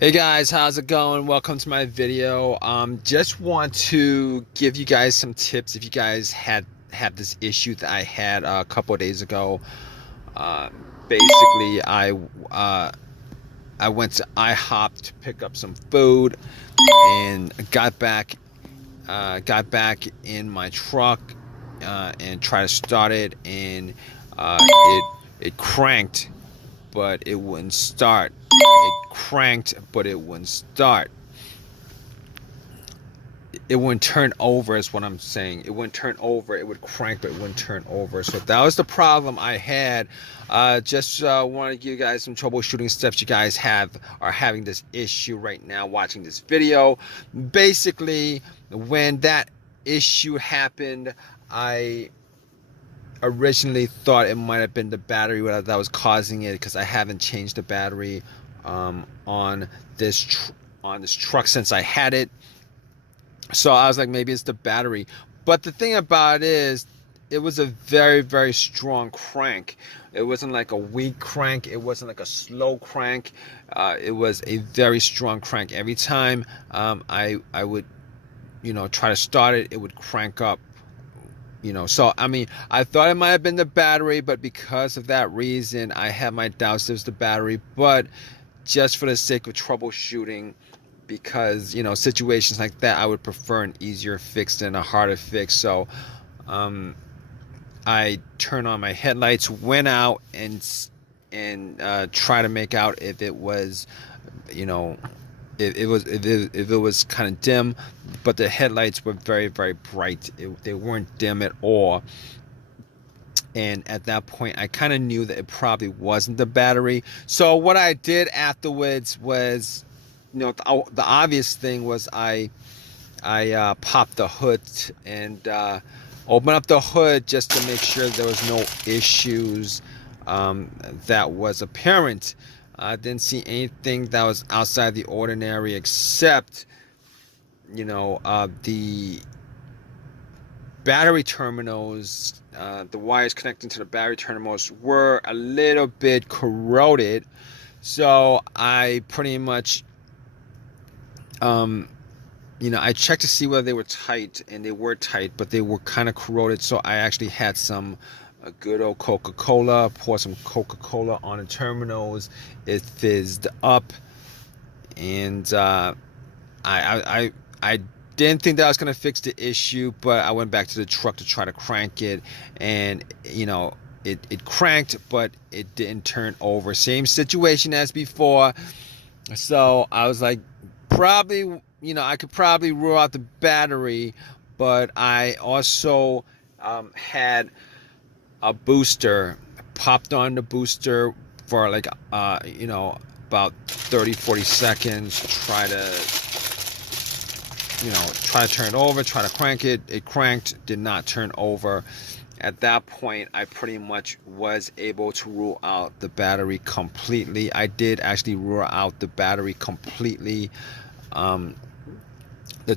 Hey guys, how's it going? Welcome to my video. Just want to give you guys some tips if you guys had this issue that I had a couple of days ago. Uh, Basically, I went to IHOP to pick up some food and got back in my truck and tried to start it, and it cranked, but it wouldn't start. It cranked, but it wouldn't start. It wouldn't turn over is what I'm saying. It wouldn't turn over. It would crank, but it wouldn't turn over. So that was the problem I had. Just want to give you guys some troubleshooting steps. You guys are having this issue right now watching this video. Basically, when that issue happened, I originally thought it might have been the battery that was causing it, because I haven't changed the battery on this truck since I had it. So I was like, maybe it's the battery. But the thing about it is, it was a very, very strong crank. It wasn't like a weak crank. It wasn't like a slow crank. It was a very strong crank. Every time I would, try to start it, it would crank up. So I mean, I thought it might have been the battery, but because of that reason, I had my doubts it was the battery. But just for the sake of troubleshooting, because situations like that, I would prefer an easier fix than a harder fix. So I turned on my headlights, went out and try to make out if it was, you know if it was kind of dim. But the headlights were very, very bright. They weren't dim at all. And at that point, I kind of knew that it probably wasn't the battery. So what I did afterwards was, the obvious thing was I popped the hood and opened up the hood just to make sure there was no issues that was apparent. I didn't see anything that was outside the ordinary, except the battery terminals, the wires connecting to the battery terminals were a little bit corroded. So I pretty much, I checked to see whether they were tight, and they were tight, but they were kind of corroded. So I actually had some a good old Coca-Cola, pour some Coca-Cola on the terminals. It fizzed up, and I didn't think that I was gonna fix the issue, but I went back to the truck to try to crank it, and it cranked, but it didn't turn over. Same situation as before. So I was like, probably, I could probably rule out the battery, but I also had a booster. Popped on the booster for like about 30-40 seconds. Try to turn it over, try to crank it. It cranked, did not turn over. At that point, I pretty much was able to rule out the battery completely. I did actually rule out the battery completely. The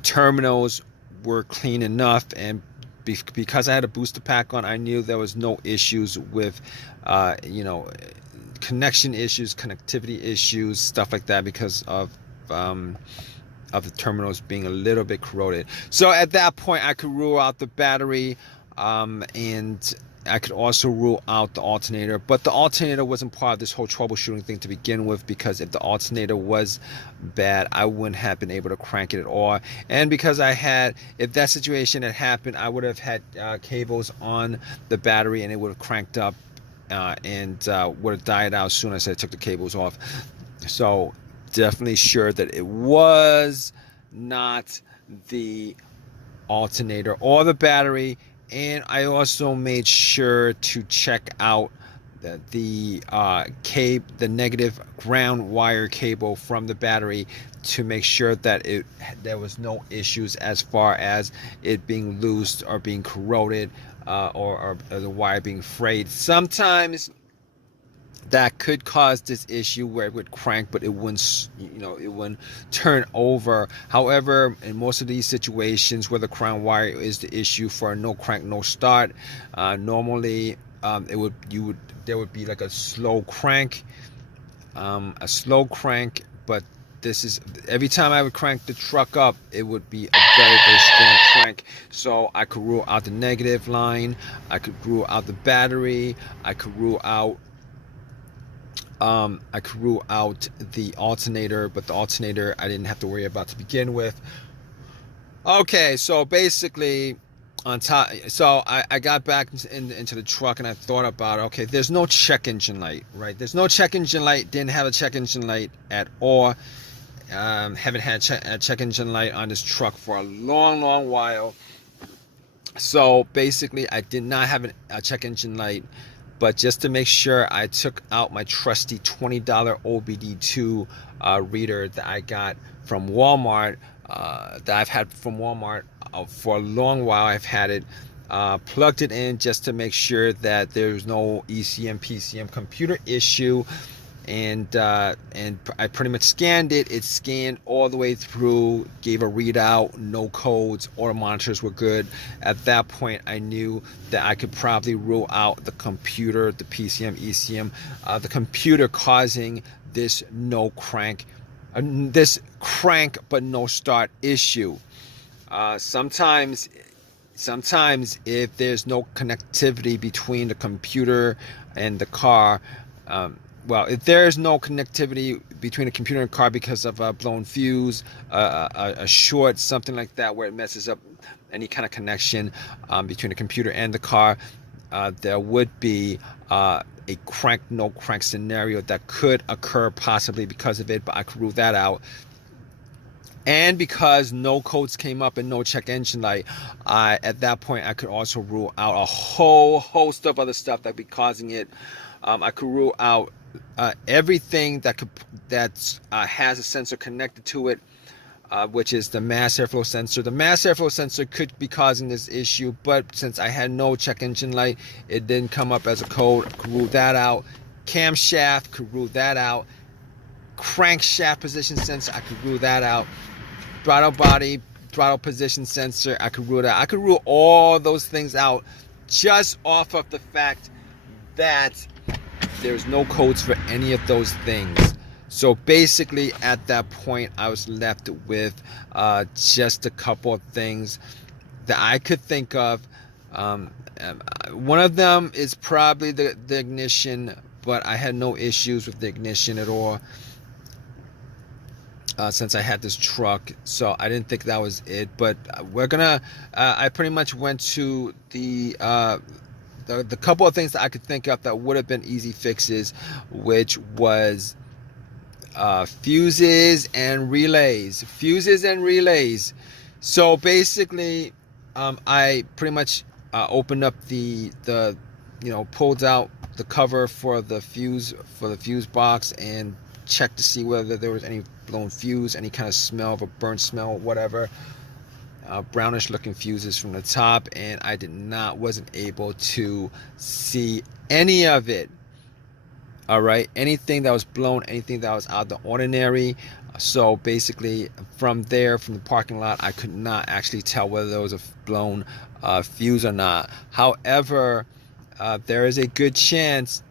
terminals were clean enough, and because I had a booster pack on, I knew there was no issues with, connection issues, connectivity issues, stuff like that, because of the terminals being a little bit corroded. So at that point, I could rule out the battery, and I could also rule out the alternator. But the alternator wasn't part of this whole troubleshooting thing to begin with, because if the alternator was bad, I wouldn't have been able to crank it at all. And because if that situation had happened, I would have had cables on the battery, and it would have cranked up, and would have died out as soon as I took the cables off. So definitely sure that it was not the alternator or the battery. And I also made sure to check out the negative ground wire cable from the battery, to make sure that there was no issues as far as it being loose or being corroded, or the wire being frayed. Sometimes that could cause this issue where it would crank, but it wouldn't turn over. However, in most of these situations where the crown wire is the issue for a no crank, no start, normally there would be like a slow crank, but this is every time I would crank the truck up, it would be a very, very strong crank. So I could rule out the negative line, I could rule out the battery, I could rule out the alternator, but the alternator I didn't have to worry about to begin with. Okay, so basically on top, so I got back into the truck and I thought about, okay, there's no check engine light, right? There's no check engine light, didn't have a check engine light at all. Haven't had a check engine light on this truck for a long while. So basically I did not have a check engine light, but just to make sure, I took out my trusty $20 OBD2 reader that I got from Walmart, that I've had from Walmart for a long while. I've had it, plugged it in just to make sure that there's no ECM PCM computer issue, and I pretty much scanned it. It scanned all the way through, gave a readout, no codes, all the monitors were good. At that point I knew that I could probably rule out the computer, the PCM, ECM, the computer causing this this crank but no start issue. Sometimes if there's no connectivity between the computer and the car, well, if there's no connectivity between the computer and car because of a blown fuse, a short, something like that, where it messes up any kind of connection between the computer and the car, there would be a crank, no crank scenario that could occur possibly because of it, but I could rule that out. And because no codes came up and no check engine light, at that point I could also rule out a whole host of other stuff that would be causing it. I could rule out everything that has a sensor connected to it, which is the mass airflow sensor. The mass airflow sensor could be causing this issue, but since I had no check engine light, it didn't come up as a code. I could rule that out. Camshaft, could rule that out. Crankshaft position sensor, I could rule that out. Throttle body, throttle position sensor, I could rule that out. I could rule all those things out just off of the fact that there's no codes for any of those things. So basically at that point I was left with just a couple of things that I could think of. One of them is probably the ignition, but I had no issues with the ignition at all since I had this truck, so I didn't think that was it. But we're gonna I pretty much went to the couple of things that I could think of that would have been easy fixes, which was fuses and relays. So basically I pretty much opened up the pulled out the cover for the fuse box and checked to see whether there was any blown fuse, any kind of smell of a burnt smell, whatever. Brownish looking fuses from the top, and I wasn't able to see any of it. All right, anything that was blown, anything that was out of the ordinary. So basically from the parking lot, I could not actually tell whether there was a blown fuse or not. However, there is a good chance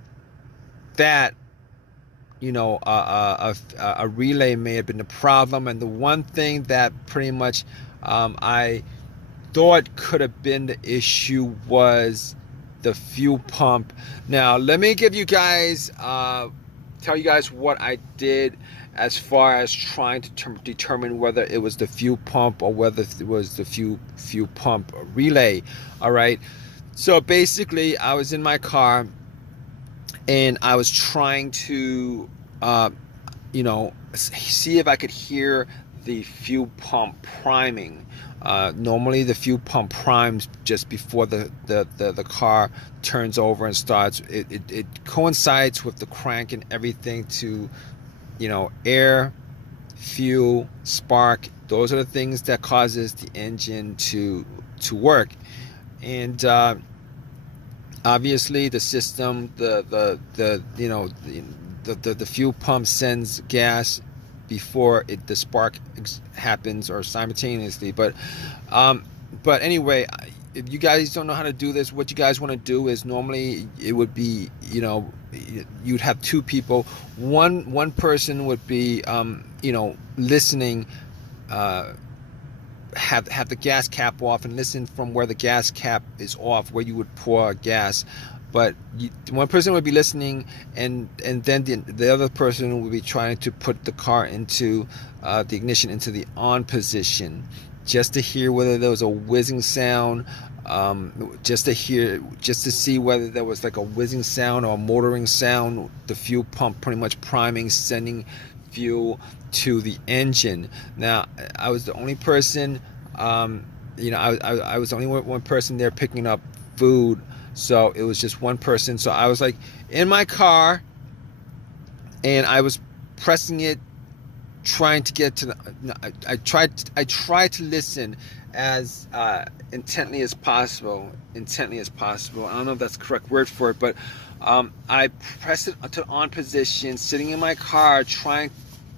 that a relay may have been the problem. And the one thing that pretty much I thought could have been the issue was the fuel pump. Now let me give you guys tell you guys what I did as far as trying to determine whether it was the fuel pump or whether it was the fuel pump relay. All right, so basically I was in my car and I was trying to see if I could hear the fuel pump priming. Normally the fuel pump primes just before the car turns over and starts. It coincides with the crank and everything to air, fuel, spark. Those are the things that causes the engine to work. And obviously the system, the fuel pump sends gas before the spark happens or simultaneously. But anyway, if you guys don't know how to do this, what you guys want to do is normally it would be, you'd have two people. One person would be, listening, uh, have the gas cap off and listen from where the gas cap is off, where you would pour gas. But one person would be listening, and then the other person would be trying to put the car into the ignition into the on position, just to hear whether there was a whizzing sound, just to see whether there was like a whizzing sound or a motoring sound, the fuel pump pretty much priming, sending fuel to the engine. Now, I was the only person, I was the only one person there picking up food, so it was just one person. So I was like in my car, and I was pressing it, trying to get to the. I tried to listen as intently as possible. Intently as possible. I don't know if that's the correct word for it, but I pressed it to on position, sitting in my car, trying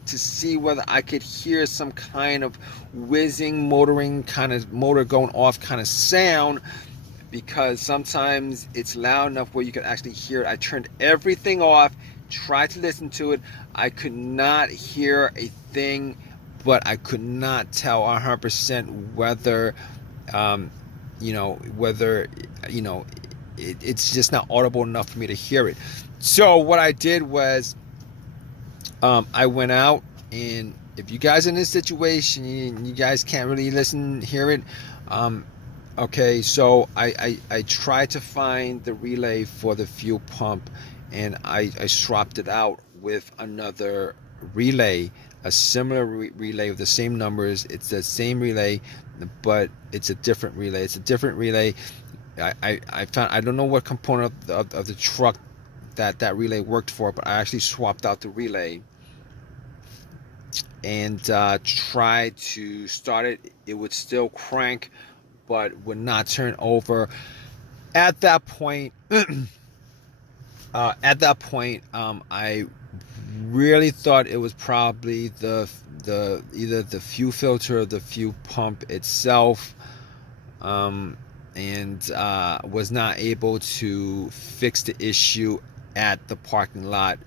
to see whether I could hear some kind of whizzing, motoring kind of motor going off kind of sound, because sometimes it's loud enough where you can actually hear it. I turned everything off, tried to listen to it. I could not hear a thing, but I could not tell 100% whether, it's just not audible enough for me to hear it. So what I did was, I went out, and if you guys are in this situation, you guys can't really hear it. Okay, so I tried to find the relay for the fuel pump, and I swapped it out with another relay, a similar relay with the same numbers. It's the same relay, but it's a different relay. I found, I don't know what component of the truck that relay worked for, but I actually swapped out the relay and tried to start it. It would still crank, but would not turn over. At that point, I really thought it was probably either the fuel filter or the fuel pump itself, and was not able to fix the issue at the parking lot.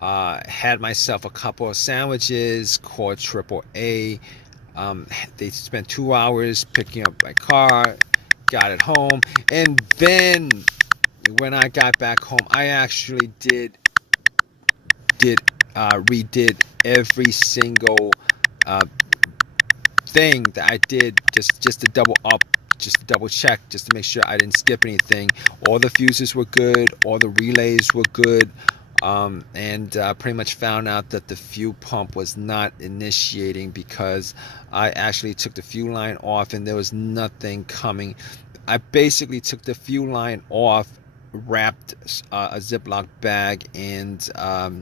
Had myself a couple of sandwiches, called AAA. They spent 2 hours picking up my car, got it home, and then when I got back home, I actually redid every single thing that I did, just to double up, just to double check, just to make sure I didn't skip anything. All the fuses were good, all the relays were good, and pretty much found out that the fuel pump was not initiating because I actually took the fuel line off and there was nothing coming. I basically took the fuel line off, wrapped a Ziploc bag and a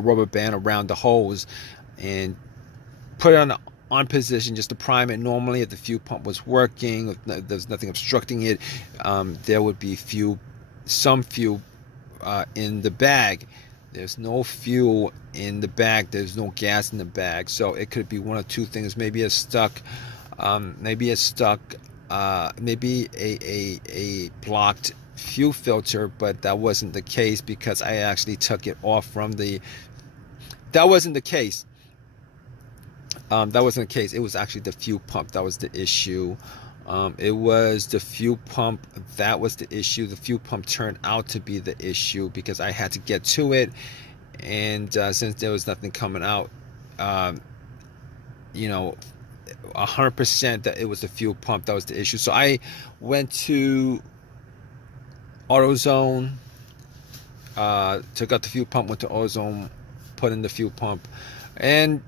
rubber band around the hose, and put it on position just to prime it. Normally, if the fuel pump was working, if there's nothing obstructing it, there would be some fuel in the bag. There's no fuel in the bag. There's no gas in the bag. So it could be one of two things. Maybe a blocked fuel filter, but that wasn't the case because I actually took it off from the. That wasn't the case. That wasn't the case. It was actually the fuel pump that was the issue. It was the fuel pump that was the issue. The fuel pump turned out to be the issue because I had to get to it, and since there was nothing coming out, 100% that it was the fuel pump that was the issue. So I went to AutoZone, took out the fuel pump, went to AutoZone, put in the fuel pump, and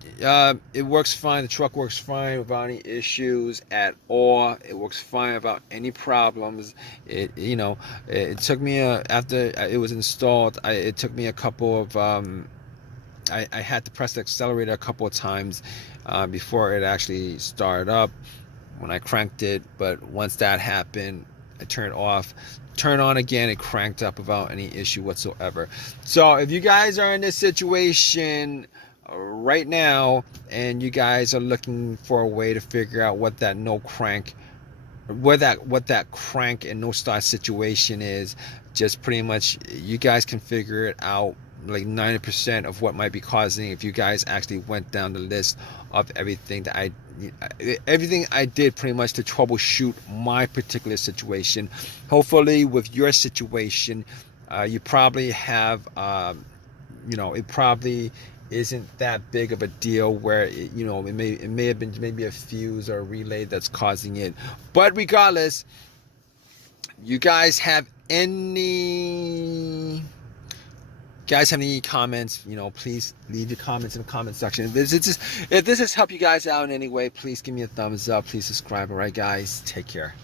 it works fine. The truck works fine without any issues at all. It works fine without any problems. It took me after it was installed, it took me a couple of I had to press the accelerator a couple of times before it actually started up when I cranked it. But once that happened, I turned off, turn on again, it cranked up without any issue whatsoever. So if you guys are in this situation right now and you guys are looking for a way to figure out what that no crank what that crank and no start situation is. Just pretty much you guys can figure it out, like 90% of what might be causing, if you guys actually went down the list of everything I did pretty much to troubleshoot my particular situation. Hopefully with your situation, you probably have it probably isn't that big of a deal where it may have been maybe a fuse or a relay that's causing it. But regardless, you guys have any comments, please leave your comments in the comment section. If this has helped you guys out in any way, please give me a thumbs up. Please subscribe. All right, guys, take care.